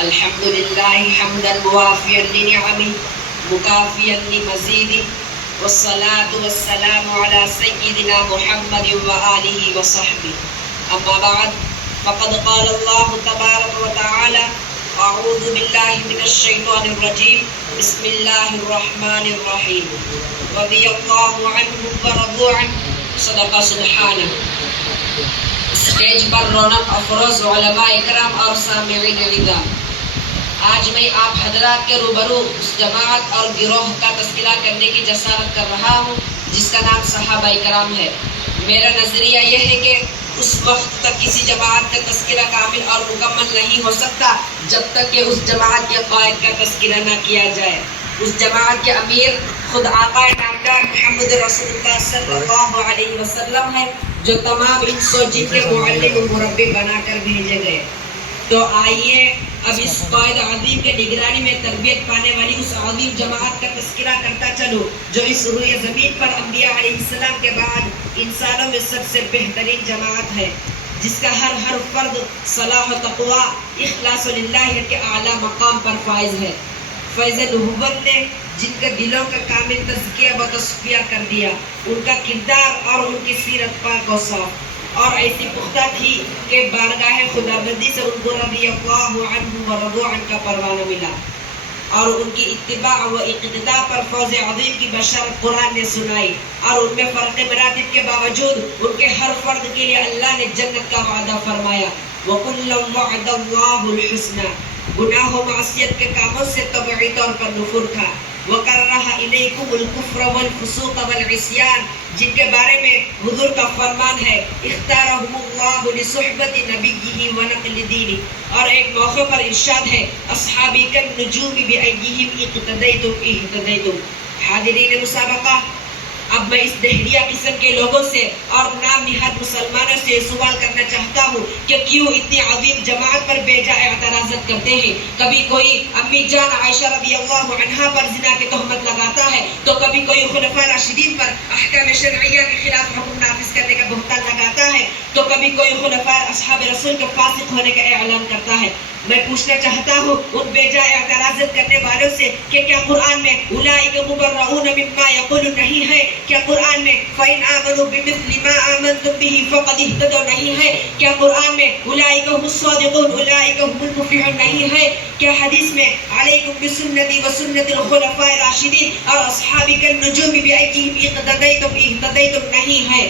الحمد لله حمدا موافيا لنعمه مكافيا لمزيده والصلاة والسلام على سيدنا محمد وآله وصحبه. أما بعد فقد قال الله تبارك وتعالى: أعوذ بالله من الشيطان الرجيم بسم الله الرحمن الرحيم رضي الله عنهم ورضوا عنه صدق سبحانه. اسٹیج پر رونق افروز علماء اکرام اور سامعین نظام، آج میں آپ حضرات کے روبرو اس جماعت اور گروہ کا تذکرہ کرنے کی جسارت کر رہا ہوں جس کا نام صحابہ کرام ہے. میرا نظریہ یہ ہے کہ اس وقت تک کسی جماعت کا تذکرہ کامل اور مکمل نہیں ہو سکتا جب تک کہ اس جماعت کے قائد کا تذکرہ نہ کیا جائے. اس جماعت کے امیر خود آقا نامدار محمد رسول اللہ صلی اللہ علیہ وسلم ہے، جو تمام انس و جن کے معلم و مربی بنا کر بھیجے گئے. تو آئیے اب اس قائد عظیم کے نگرانی میں تربیت پانے والی اس عظیم جماعت کا تذکرہ کرتا چلو جو اس روئے زمین پر انبیاء علیہ السلام کے بعد انسانوں میں سب سے بہترین جماعت ہے، جس کا ہر فرد صلاح و تقوی اخلاص للہ کے اعلیٰ مقام پر فائز ہے. فیض نبوت نے جن کے دلوں کا کامل تزکیہ و تصفیہ کر دیا، ان کا کردار اور ان کی سیرت پاک و صاف اور ایسی پختہ تھی کہ بارگاہ خداوندی سے ان کو رضی اللہ عنہ و رضوا عنہ کا پروانہ ملا، اور ان کی اتباع و اقتداء پر فوز عظیم کی بشارت قرآن نے سنائی. اور ان میں فرق مراتب کے باوجود ان کے ہر فرد کے لیے اللہ نے جنت کا وعدہ فرمایا. وَكُلًّا وَعَدَ اللَّهُ الْحُسْنَى. گناہ و معصیت کے کاموں سے طبعی طور پر نفور تھا. وَكَرَّهَ إِلَيْكُمُ الْكُفْرَ وَالْفُسُوقَ وَالْعِصْيَانَ، جن کے بارے میں حضور کا فرمان ہے: اختارهم اللہ لصحبت نبیہ ونقل دینہ. اور ایک موقع پر ارشاد ہے: اصحابی کالنجوم بأیہم اقتدیتم اہتدیتم. حاضرین مسابقہ، اب میں اس دہریہ قسم کے لوگوں سے اور نام نہاد مسلمانوں سے سوال کرنا چاہتا ہوں کہ کیوں اتنی عظیم جماعت پر بے جا اعتراضات کرتے ہیں؟ کبھی کوئی امی جان عائشہ رضی اللہ عنہا پر زنا کی تہمت لگاتا ہے، تو کبھی کوئی خلفاء راشدین پر احکام شرعیہ کے خلاف حکم نافذ کرنے کا بہتان لگاتا ہے، تو کبھی کوئی خلفاء اصحاب رسول کے فاسق ہونے کا اعلان کرتا ہے. میں پوچھنا چاہتا ہوں ان بے جا اعتراضات کرنے والوں سے کہ کیا قرآن میں اولئک مبرؤون مما یقولون نہیں ہے؟ کیا قرآن میں فَإِنْ آمَنُوا بِمِثْلِ مَا آمَنْتُمْ بِهِ فَقَدِ اهْتَدَوْا نہیں ہے؟ کیا قرآن میں اولئک هم الصادقون اولئک هم المفلحون نہیں ہے؟ کیا حدیث میں علیکم بسنتی وسنت الخلفاء الراشدین اور اصحابی کالنجوم بأیہم اقتدیتم اہتدیتم نہیں ہے؟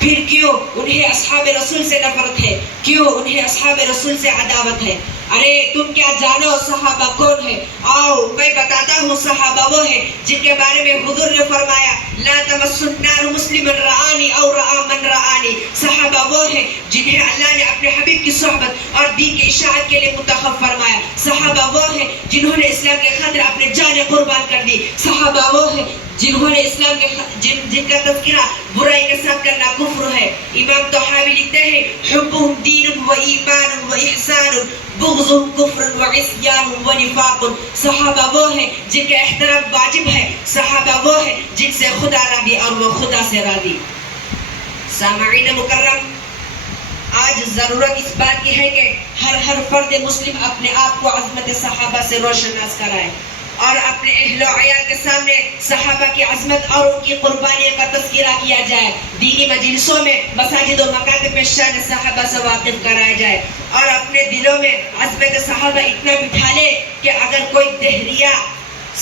پھر کیوں انہیں اصحاب رسول سے نفرت ہے؟ کیوں انہیں اصحاب رسول سے عداوت ہے؟ ارے تم کیا جانو صحابہ کون ہے؟ آؤ میں بتاتا ہوں. صحابہ وہ ہے جن کے بارے میں حضور نے فرمایا: لا تمس النار مسلما رآنی او رآ من رآنی. صحابہ وہ ہے جنہیں اللہ نے اپنے حبیب کی صحبت اور دین کی اشاعت کے لیے منتخب فرمایا. صحابہ وہ ہے جنہوں نے اسلام کے خاطر اپنے جانیں قربان کر دی. صحابہ وہ ہے جنہوں نے اسلام کے جن کا تذکرہ برائی کے ساتھ کرنا کفر ہے. امام طحاوی لکھتے ہیں: حبهم دین و ایمان و احسان بغضهم کفر و عصیان و نفاق. صحابہ وہ ہے جن کا احترام واجب ہے. صحابہ وہ ہے جن سے خدا راضی اور وہ خدا سے راضی. سامعین مکرم، آج ضرورت اس بات کی ہے کہ ہر فرد مسلم اپنے آپ کو عظمت صحابہ سے روشناس کرائے اور اپنے اہل و عیال کے سامنے صحابہ کی عظمت اور ان کی قربانیوں کا تذکرہ کیا جائے. دینی مجلسوں میں، مساجد و مکاتب میں شان صحابہ سے واقف کرایا جائے اور اپنے دلوں میں عظمت صحابہ اتنا بٹھا لے کہ اگر کوئی دہریہ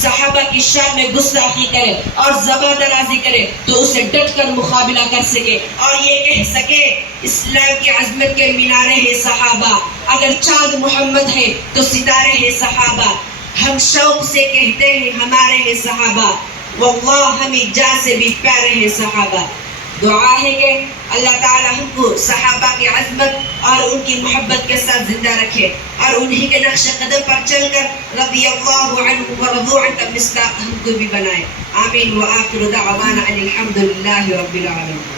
صحابہ کی شان میں گستاخی کرے اور زبان درازی کرے تو اسے ڈٹ کر مقابلہ کر سکے اور یہ کہہ سکے: اسلام کی عظمت کے مینارے ہیں صحابہ. اگر چاند محمد ہے تو ستارے ہیں صحابہ. ہم شوق سے کہتے ہیں ہمارے ہیں صحابہ. واللہ ہمیں جان سے بھی پیارے ہیں صحابہ. دعا ہے کہ اللہ تعالی ہم کو صحابہ کی عظمت اور ان کی محبت کے ساتھ زندہ رکھے اور انہی کے نقش قدم پر چل کر رضی اللہ عنہ ورضوا عنہ کا مصداق ہم کو بھی بنائے. آمین. وآخر دعوانا ان الحمد للہ رب العالمین.